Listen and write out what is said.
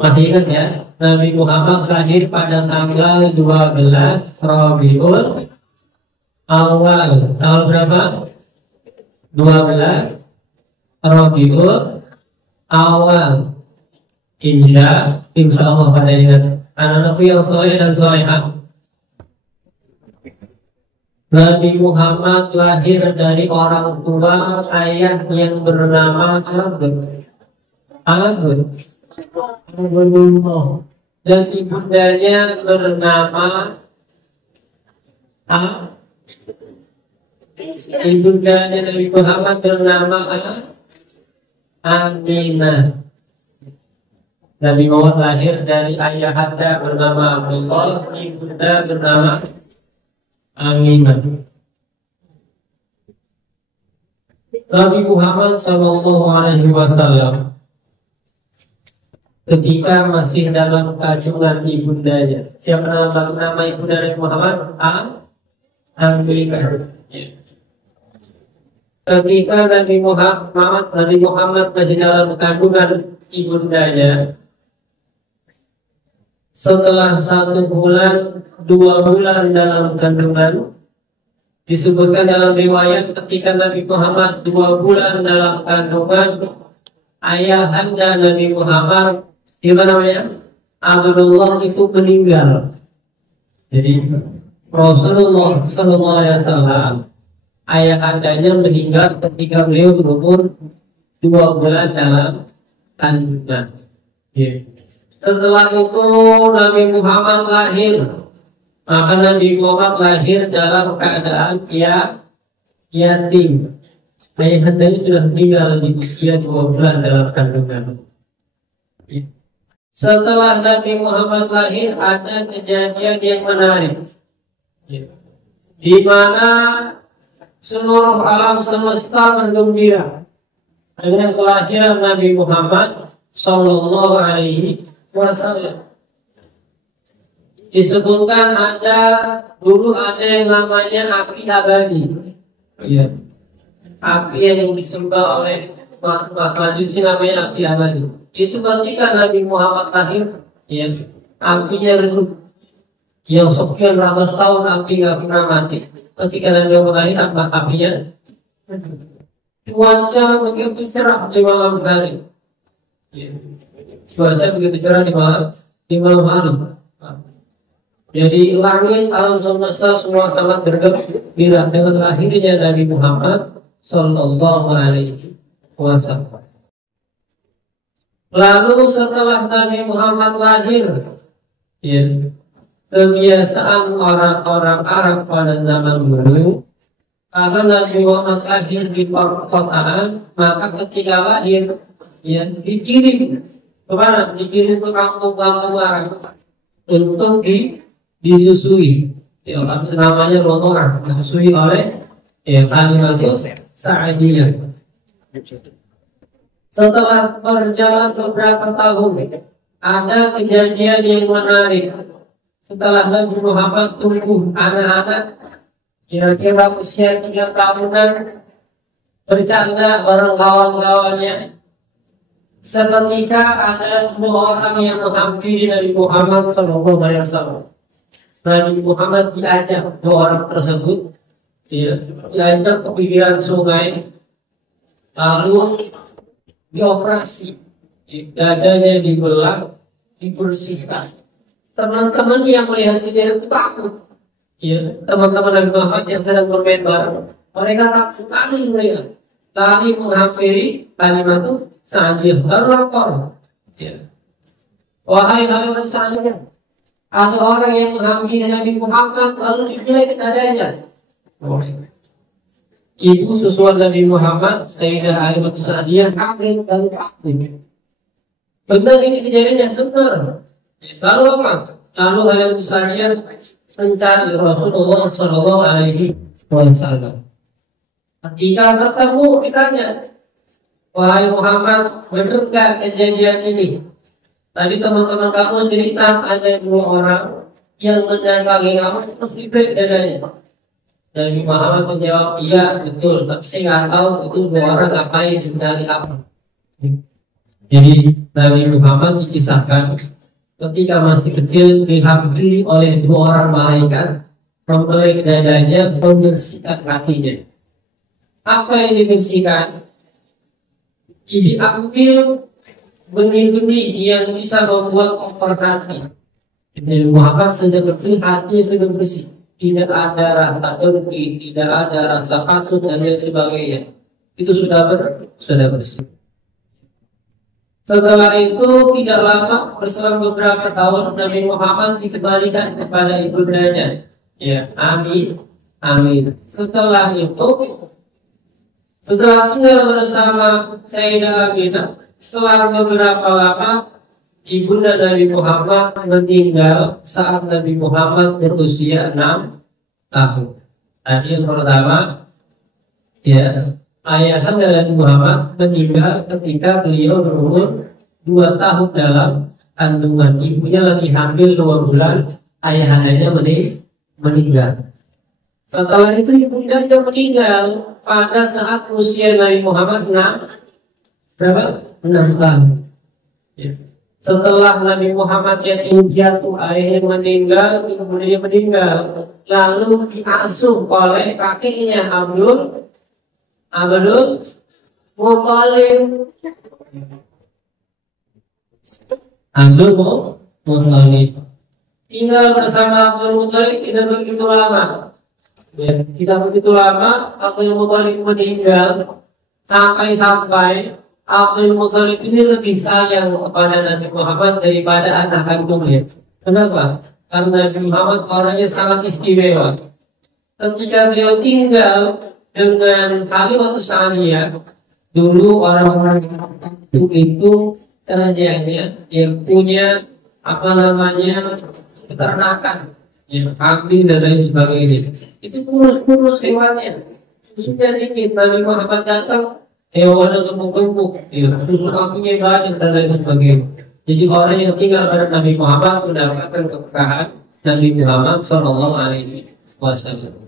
Masih ingat ya, Nabi Muhammad lahir pada tanggal 12 Rabiul Awal. Tanggal berapa? 12 Rabiul Awal. Insya Allah pada ingat anak-anakku yang soleh dan solehah. Nabi Muhammad lahir dari orang tua ayah yang bernama Agun. Dan ibundanya bernama ibundanya Nabi Muhammad bernama Aminah. Nabi Muhammad lahir dari ayah anda bernama Abdullah, ibunda bernama Aminah. Nabi Muhammad SAW ketika masih dalam kandungan ibundanya, siapa nama ibunda Nabi Muhammad? Aminah. Ketika Nabi Muhammad masih dalam kandungan ibundanya, setelah 1 bulan, 2 bulan dalam kandungan, disebutkan dalam riwayat ketika Nabi Muhammad 2 bulan dalam kandungan, ayah anda Nabi Muhammad, siapa namanya? Abdullah itu meninggal. Jadi Rasulullah SAW, ayah andanya meninggal ketika beliau berumur 2 bulan dalam kandungan. Setelah itu Nabi Muhammad lahir. Maka Nabi Muhammad lahir dalam keadaan yatim. Ayah andanya sudah meninggal di usia 2 bulan dalam kandungan. Setelah Nabi Muhammad lahir, ada kejadian yang menarik, di mana seluruh alam semesta bergembira dengan kelahiran Nabi Muhammad Sallallahu Alaihi Wasallam. Disebutkan dulu ada yang namanya api abadi, api yang disembah oleh Majusi namanya api abadi. Itu ketika Nabi Muhammad lahir, apinya redup. Yang sekian ratus tahun api nggak pernah mati. Ketika Nabi Muhammad lahir, apinya cuaca begitu cerah di malam hari. Cuaca begitu cerah di malam hari. Jadi langit alam semesta semua sangat bergembira dengan lahirnya Nabi Muhammad Sallallahu Alaihi Wasallam. Lalu setelah Nabi Muhammad lahir, kebiasaan orang-orang Arab pada zaman dulu, karena Nabi Muhammad lahir di perkotaan, maka ketika lahir, dikirim kemana? Dikirim ke kampung-kampung Arab untuk disusui. Namanya rotorah, disusui oleh Kalimatus Sa'adiyah. Setelah berjalan beberapa tahun, ada kejadian yang menarik. Setelah Nabi Muhammad tumbuh anak-anak, kira-kira usia 3 tahunan, bercanda bareng kawan-kawannya. Seketika ada 2 orang yang menghampiri Nabi Muhammad SAW. Nabi Muhammad diajak 2 orang tersebut, diajak ke pinggiran sungai, lalu dioperasi, dadanya dibelah, dibersihkan. Teman-teman yang melihat kejadian itu takut. Teman-teman Nabi Muhammad yang sedang bermain bareng, mereka takut sekali melihat. Tadi menghampiri kalimat itu Sa'adiyah baru lapor. Wahai kalimat Sa'adiyah, ada orang yang menghampiri Nabi Muhammad lalu dibelai dadanya. Ibu susuan Nabi Muhammad, Sayyidah Halimah Sa'adiyah, kaget lalu takut. Benar ini kejadiannya, benar. Lalu apa? Lalu Halimah Sa'adiyah mencari Rasulullah Sallallahu Alaihi Wasallam. Ketika bertemu ditanya, wahai Muhammad, benar gak kejadian ini? Tadi teman-teman kamu cerita ada 2 orang yang mendatangi kamu terus dibelai dadanya. Nabi Muhammad menjawab, iya betul, tapi saya nggak tahu itu 2 orang ngapain, dari apa. Jadi Nabi Muhammad dikisahkan ketika masih kecil dihampiri oleh 2 orang malaikat, membelai dadanya, membersihkan hatinya. Apa yang dibersihkan? Diambil benih-benih yang bisa membuat kotor hati. Nabi Muhammad sejak kecil hatinya sudah bersih, tidak ada rasa dengki, tidak ada rasa hasut dan lain sebagainya. Itu sudah bersih. Setelah itu tidak lama, berselang beberapa tahun, Nabi Muhammad dikembalikan kepada ibundanya. Ya, amin. Setelah tinggal bersama Sayyidah Aminah, setelah beberapa lama, ibunda Nabi Muhammad meninggal saat Nabi Muhammad berusia 6 tahun. Tadi yang pertama, ya, ayah Nabi Muhammad meninggal ketika beliau berumur 2 tahun dalam kandungan. Ibunya lagi hamil 2 bulan, ayahandanya meninggal. Setelah itu ibundanya meninggal pada saat usia Nabi Muhammad 6 tahun. Ya. Setelah Nabi Muhammad yatim piatu, ayahnya meninggal, ibundanya meninggal, lalu diasuh oleh kakeknya Abdul Muthalib. Tinggal bersama Abdul Muthalib tidak begitu lama. Ya, tidak begitu lama, Abdul Muthalib meninggal. Sampai Abdul Muthalib ini lebih sayang kepada Nabi Muhammad daripada anak kandungnya. Kenapa? Karena Nabi Muhammad orangnya sangat istimewa. Ketika beliau tinggal dengan Halimah Sa'diyah, dulu orang-orang itu kerajaannya yang punya peternakan, yang kambing dan lain sebagainya. Itu kurus-kurus hewannya, susunya dikit. Nabi Muhammad datang, hewannya gemuk-gemuk, susu kambingnya banyak dan lain sebagainya. Jadi orang yang tinggal pada Nabi Muhammad mendapatkan keberkahan Nabi Muhammad SAW.